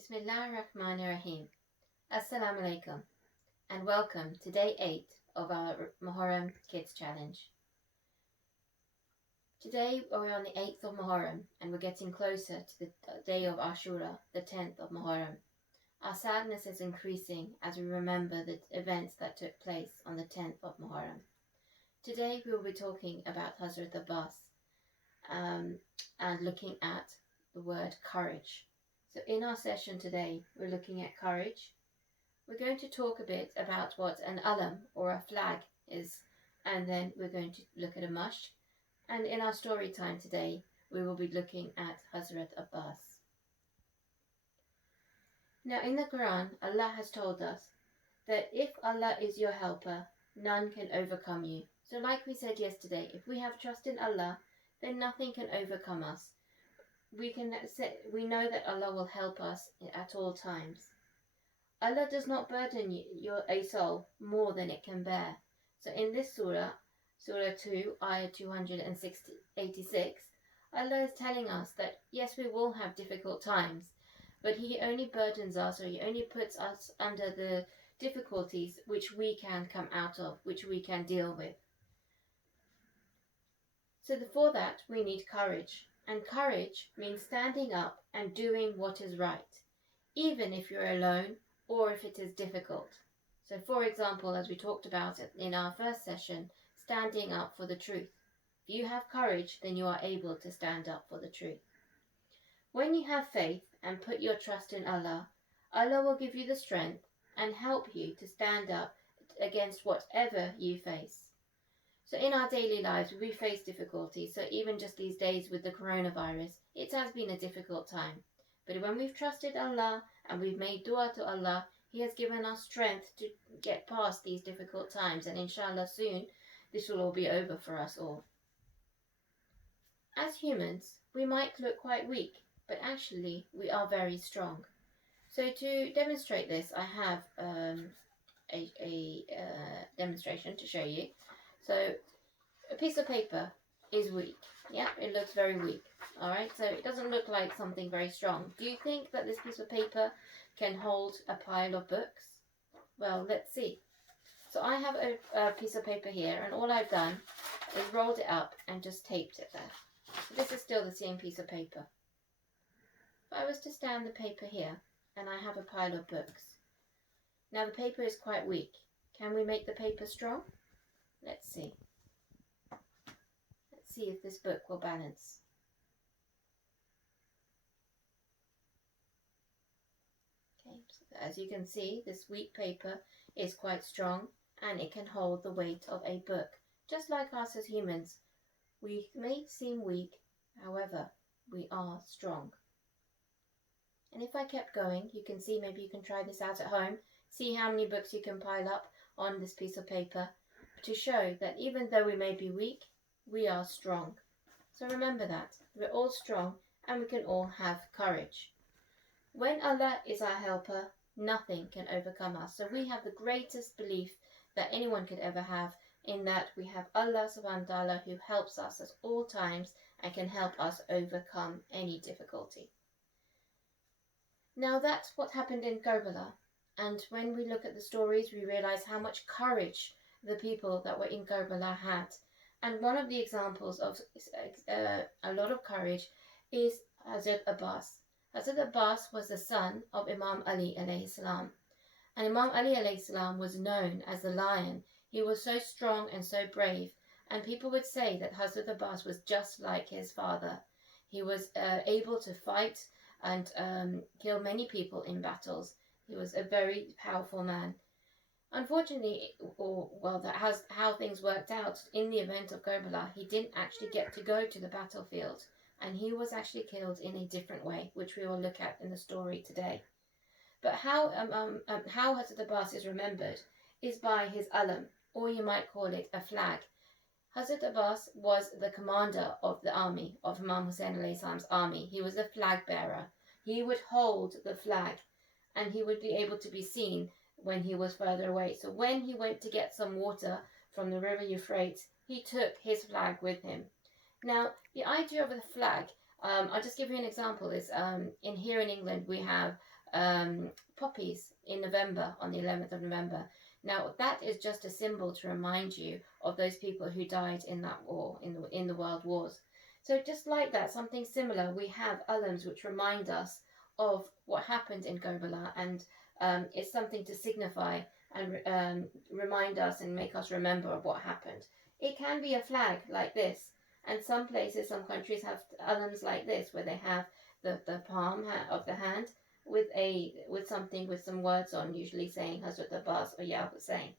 Bismillahirrahmanirrahim. Assalamu alaikum and welcome to day 8 of our Muharram Kids Challenge. Today we're on the 8th of Muharram and we're getting closer to the day of Ashura, the 10th of Muharram. Our sadness is increasing as we remember the events that took place on the 10th of Muharram. Today we will be talking about Hazrat Abbas and looking at the word courage. So in our session today, we're looking at courage. We're going to talk a bit about what an alam or a flag is, and then we're going to look at a mush. And in our story time today, we will be looking at Hazrat Abbas. Now in the Quran, Allah has told us that if Allah is your helper, none can overcome you. So like we said yesterday, if we have trust in Allah, then nothing can overcome us. We know that Allah will help us at all times. Allah does not burden a soul more than it can bear. So in this surah, Surah 2, Ayah 286, Allah is telling us that yes, we will have difficult times, but He only burdens us, or He only puts us under the difficulties which we can come out of, which we can deal with. So for that, we need courage. And courage means standing up and doing what is right, even if you're alone or if it is difficult. So for example, as we talked about it in our first session, standing up for the truth. If you have courage, then you are able to stand up for the truth. When you have faith and put your trust in Allah, Allah will give you the strength and help you to stand up against whatever you face. So in our daily lives, we face difficulties. So even just these days with the coronavirus, it has been a difficult time. But when we've trusted Allah and we've made dua to Allah, He has given us strength to get past these difficult times. And inshallah soon, this will all be over for us all. As humans, we might look quite weak, but actually we are very strong. So to demonstrate this, I have a demonstration to show you. So a piece of paper is weak. Yeah, it looks very weak. Alright, so it doesn't look like something very strong. Do you think that this piece of paper can hold a pile of books? Well, let's see. So I have a piece of paper here, and all I've done is rolled it up and just taped it there. So this is still the same piece of paper. If I was to stand the paper here, and I have a pile of books. Now the paper is quite weak. Can we make the paper strong? Let's see. Let's see if this book will balance. Okay, so as you can see, this weak paper is quite strong and it can hold the weight of a book. Just like us as humans, we may seem weak, however, we are strong. And if I kept going, you can see, maybe you can try this out at home, see how many books you can pile up on this piece of paper, to show that even though we may be weak, we are strong. So remember that. We're all strong and we can all have courage. When Allah is our helper, nothing can overcome us. So we have the greatest belief that anyone could ever have, in that we have Allah subhanahu wa ta'ala who helps us at all times and can help us overcome any difficulty. Now that's what happened in Karbala. And when we look at the stories, we realize how much courage the people that were in Karbala had. And one of the examples of a lot of courage is Hazrat Abbas. Hazrat Abbas was the son of Imam Ali alayhi salam. And Imam Ali alayhi salam was known as the lion. He was so strong and so brave. And people would say that Hazrat Abbas was just like his father. He was able to fight and kill many people in battles. He was a very powerful man. Unfortunately, that's how things worked out in the event of Karbala. He didn't actually get to go to the battlefield, and he was actually killed in a different way, which we will look at in the story today. But how Hazrat Abbas is remembered is by his alam, or you might call it a flag. Hazrat Abbas was the commander of the army, of Imam Hussein alayhi salam's army. He was the flag bearer. He would hold the flag, and he would be able to be seen when he was further away. So when he went to get some water from the river Euphrates, he took his flag with him. Now, the idea of the flag, I'll just give you an example, is here in England we have poppies in November, on the 11th of November. Now, that is just a symbol to remind you of those people who died in that war, in the world wars. So just like that, something similar, we have alams which remind us of what happened in Karbala, and it's something to signify and remind us and make us remember of what happened. It can be a flag like this, and some places, some countries have alams like this, where they have the palm of the hand with something with some words on, usually saying Hazrat Abbas or Ya Hussein.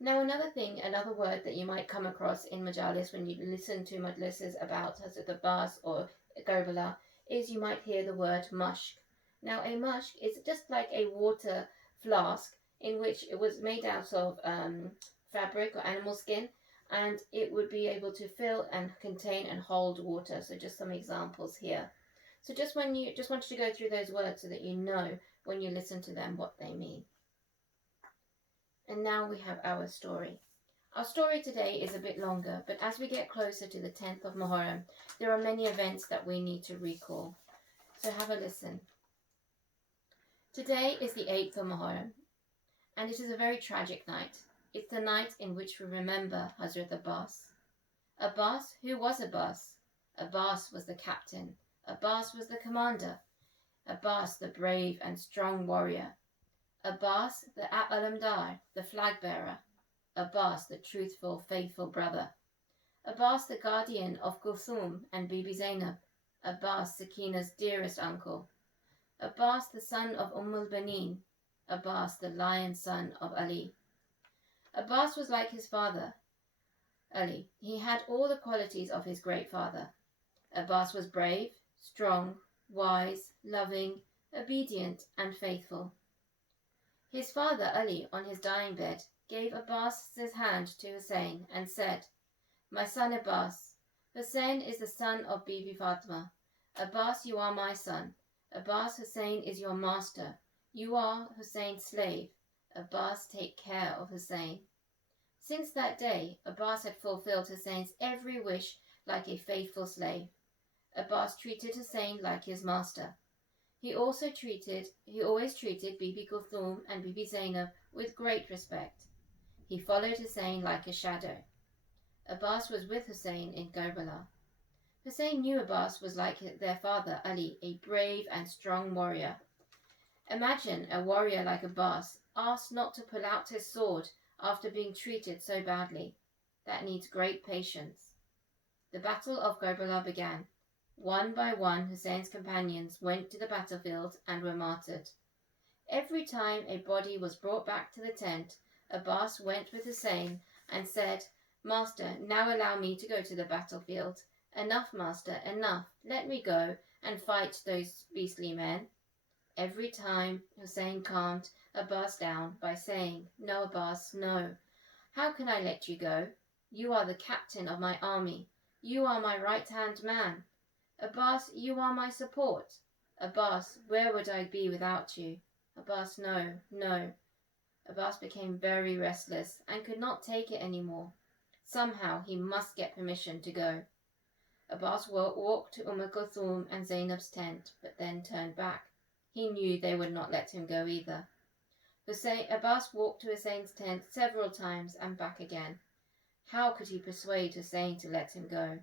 Now, another word that you might come across in majalis when you listen to majlises about Hazrat Abbas or Karbala is you might hear the word mushk. Now, a mushk is just like a water flask in which it was made out of fabric or animal skin, and it would be able to fill and contain and hold water. So just some examples here. So just wanted to go through those words so that you know when you listen to them what they mean. And now we have our story. Our story today is a bit longer, but as we get closer to the 10th of Muharram, there are many events that we need to recall. So have a listen. Today is the 8th of Muharram, and it is a very tragic night. It's the night in which we remember Hazrat Abbas. Abbas, who was Abbas? Abbas was the captain. Abbas was the commander. Abbas, the brave and strong warrior. Abbas, the Alamdar, the flag bearer. Abbas, the truthful, faithful brother. Abbas, the guardian of Kulthum and Bibi Zainab. Abbas, Sakina's dearest uncle. Abbas, the son of al-Banin. Abbas, the lion son of Ali. Abbas was like his father, Ali. He had all the qualities of his great father. Abbas was brave, strong, wise, loving, obedient, and faithful. His father, Ali, on his dying bed, gave Abbas's hand to Hussein and said, "My son Abbas, Hussein is the son of Bibi Fatima. Abbas, you are my son. Abbas, Hussein is your master. You are Hussein's slave. Abbas, take care of Hussein." Since that day, Abbas had fulfilled Hussein's every wish like a faithful slave. Abbas treated Hussein like his master. He always treated Bibi Kulthum and Bibi Zainab with great respect. He followed Hussein like a shadow. Abbas was with Hussein in Karbala. Hussein knew Abbas was like their father Ali, a brave and strong warrior. Imagine a warrior like Abbas asked not to pull out his sword after being treated so badly. That needs great patience. The Battle of Karbala began. One by one, Hussein's companions went to the battlefield and were martyred. Every time a body was brought back to the tent, Abbas went with Hussein and said, "Master, now allow me to go to the battlefield. Enough, master, enough. Let me go and fight those beastly men." Every time, Hussein calmed Abbas down by saying, "No, Abbas, no. How can I let you go? You are the captain of my army. You are my right-hand man. Abbas, you are my support. Abbas, where would I be without you? Abbas, no, no." Abbas became very restless and could not take it any more. Somehow he must get permission to go. Abbas walked to Kulthum and Zainab's tent, but then turned back. He knew they would not let him go either. Abbas walked to Hussein's tent several times and back again. How could he persuade Hussein to let him go?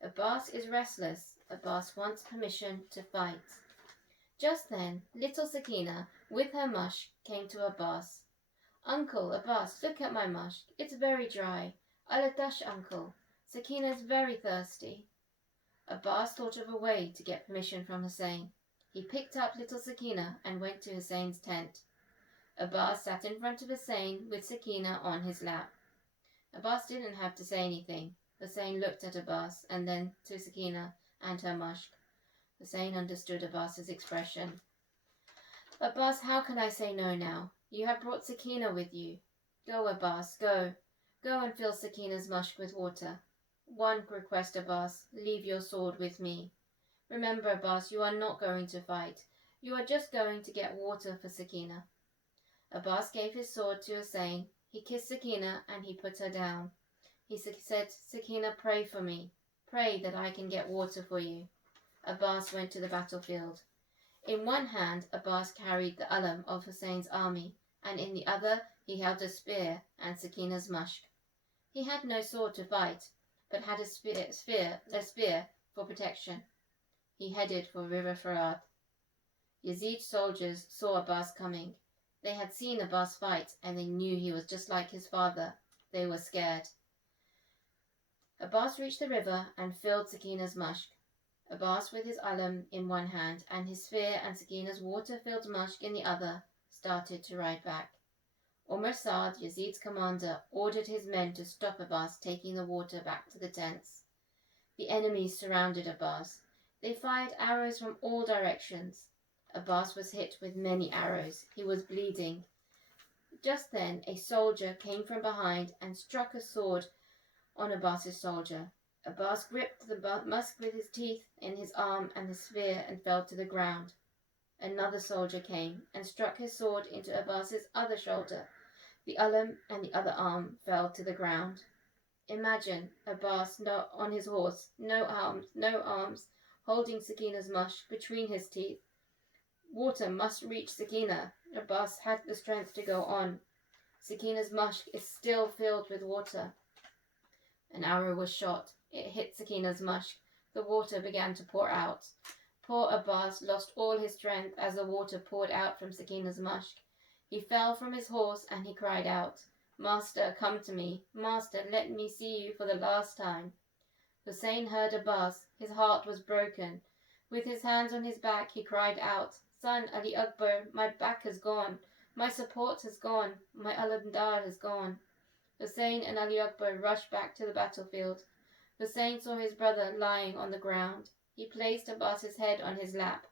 Abbas is restless. Abbas wants permission to fight. Just then, little Sakina, with her mushk, came to Abbas. "Uncle, Abbas, look at my mushk. It's very dry. Aladash, uncle. Sakina is very thirsty." Abbas thought of a way to get permission from Hussein. He picked up little Sakina and went to Hussein's tent. Abbas sat in front of Hussein with Sakina on his lap. Abbas didn't have to say anything. Hussein looked at Abbas and then to Sakina and her mushk. Hussein understood Abbas's expression. "Abbas, how can I say no now? You have brought Sakina with you. Go, Abbas, go. Go and fill Sakina's mushk with water. One request, Abbas, leave your sword with me. Remember, Abbas, you are not going to fight. You are just going to get water for Sakina." Abbas gave his sword to Hussein. He kissed Sakina and he put her down. He said, "Sakina, pray for me. Pray that I can get water for you." Abbas went to the battlefield. In one hand, Abbas carried the alam of Hussein's army, and in the other he held a spear and Sakina's mushk. He had no sword to fight, but had a spear for protection. He headed for River Farad. Yazid's soldiers saw Abbas coming. They had seen Abbas fight, and they knew he was just like his father. They were scared. Abbas reached the river and filled Sakina's mushk. Abbas, with his alam in one hand and his spear and Sakina's water-filled mushk in the other, started to ride back. Umar Saad, Yazid's commander, ordered his men to stop Abbas taking the water back to the tents. The enemies surrounded Abbas. They fired arrows from all directions. Abbas was hit with many arrows. He was bleeding. Just then a soldier came from behind and struck a sword on Abbas's soldier. Abbas gripped the musk with his teeth in his arm and the spear and fell to the ground. Another soldier came and struck his sword into Abbas's other shoulder. The alam and the other arm fell to the ground. Imagine Abbas on his horse, no arms, holding Sakina's mushk between his teeth. Water must reach Sakina. Abbas had the strength to go on. Sakina's mushk is still filled with water. An arrow was shot. It hit Sakina's mushk. The water began to pour out. Poor Abbas lost all his strength as the water poured out from Sakina's mushk. He fell from his horse and he cried out, "Master, come to me. Master, let me see you for the last time." Hussein heard Abbas. His heart was broken. With his hands on his back, he cried out, "Son Ali Akbar, my back has gone. My support has gone. My alamdar has gone." Hussein and Ali Akbar rushed back to the battlefield. Hussein saw his brother lying on the ground. He placed Abbas's head on his lap.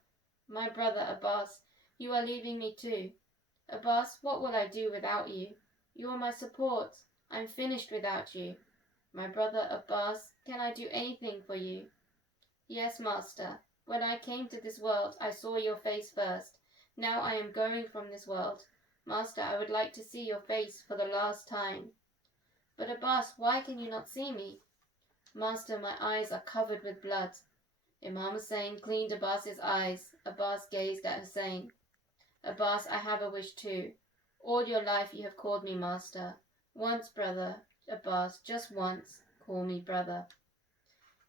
"My brother Abbas, you are leaving me too. Abbas, what will I do without you? You are my support. I'm finished without you. My brother Abbas, can I do anything for you?" "Yes, master. When I came to this world, I saw your face first. Now I am going from this world. Master, I would like to see your face for the last time." "But Abbas, why can you not see me?" "Master, my eyes are covered with blood." Imam Hussein cleaned Abbas's eyes. Abbas gazed at Hussein. "Abbas, I have a wish too. All your life you have called me master. Once, brother Abbas, just once, call me brother."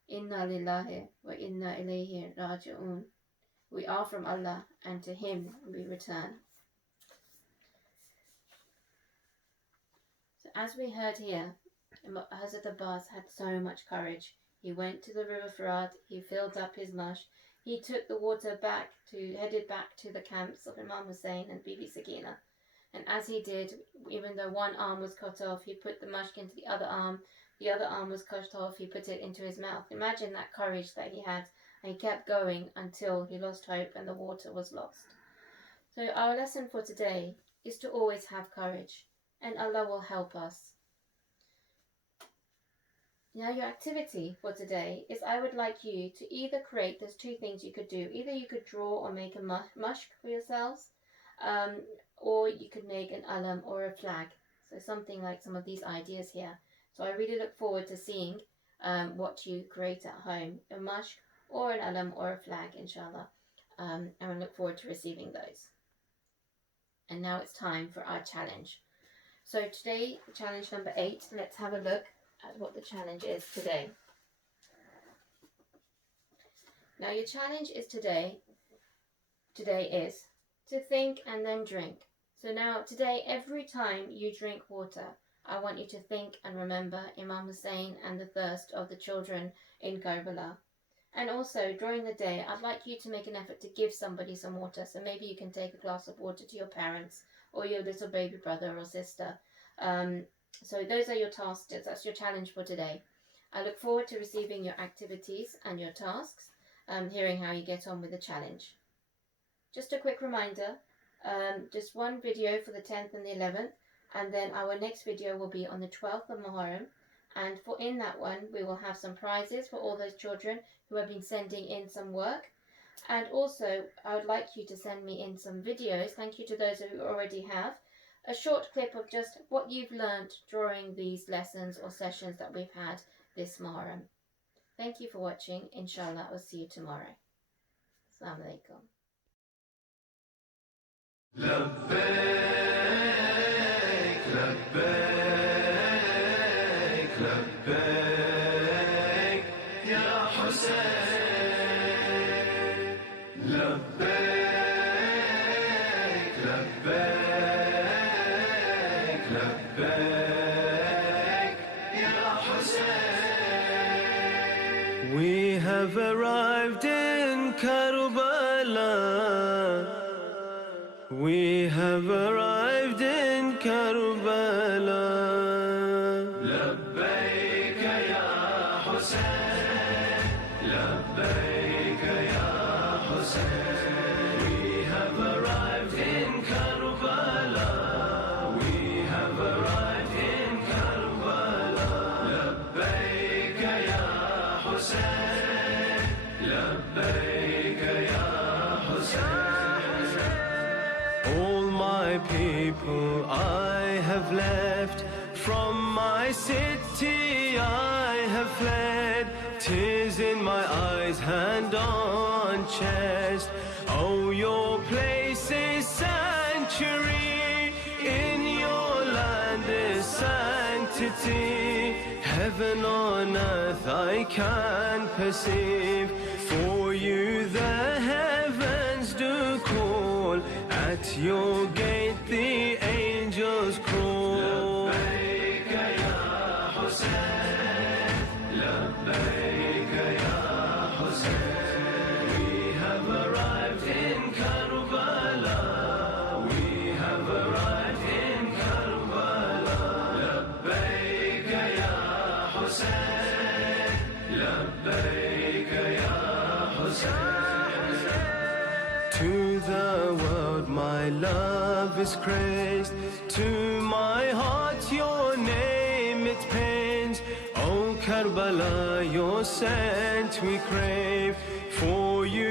Inna lillahi wa inna ilayhi raji'un. We are from Allah and to Him we return. So as we heard here, Hazrat Abbas had so much courage. He went to the river Farad, he filled up his mush, he took the water headed back to the camps of Imam Hussein and Bibi Sakina. And as he did, even though one arm was cut off, he put the mushk into the other arm was cut off, he put it into his mouth. Imagine that courage that he had, and he kept going until he lost hope and the water was lost. So our lesson for today is to always have courage, and Allah will help us. Now your activity for today is I would like you to either create, there's two things you could do. Either you could draw or make a mushk for yourselves, or you could make an alam or a flag. So something like some of these ideas here. So I really look forward to seeing what you create at home, a mushk or an alam or a flag, inshallah. And I look forward to receiving those. And now it's time for our challenge. So today, challenge number 8, let's have a look at what the challenge is today. Now your challenge is today is to think and then drink. So now today, every time you drink water, I want you to think and remember Imam Hussein and the thirst of the children in Karbala. And also during the day, I'd like you to make an effort to give somebody some water. So maybe you can take a glass of water to your parents or your little baby brother or sister. So those are your tasks. That's your challenge for today. I look forward to receiving your activities and your tasks, hearing how you get on with the challenge. Just a quick reminder, just one video for the 10th and the 11th, and then our next video will be on the 12th of Muharram. And in that one, we will have some prizes for all those children who have been sending in some work. And also, I would like you to send me in some videos. Thank you to those who already have. A short clip of just what you've learned during these lessons or sessions that we've had this Muharram. Thank you for watching. Inshallah, I'll see you tomorrow. Assalamu alaikum. لبيك لبيك لبيك يا حسين لبيك لبيك لبيك يا حسين. We have arrived in Karbala. We have arrived in Karbala. لبيك يا حسين لبيك يا حسين. We have arrived in Karbala. We have arrived in Karbala. لبيك يا حسين لبيك يا حسين. All my people I have left, from my city I have fled. Tears in my eyes, hand on chest. Oh, your place is sanctuary, in your land is sanctity. Heaven on earth I can perceive, for you the heavens do call, at your gate the angels crawl. لبيك يا حسين لبيك يا حسين. We have arrived in Karbala. We have arrived in Karbala. لبيك يا حسين لبيك يا حسين. To the world my love is praised, to my heart your name it pains. Oh Karbala, your scent we crave, for you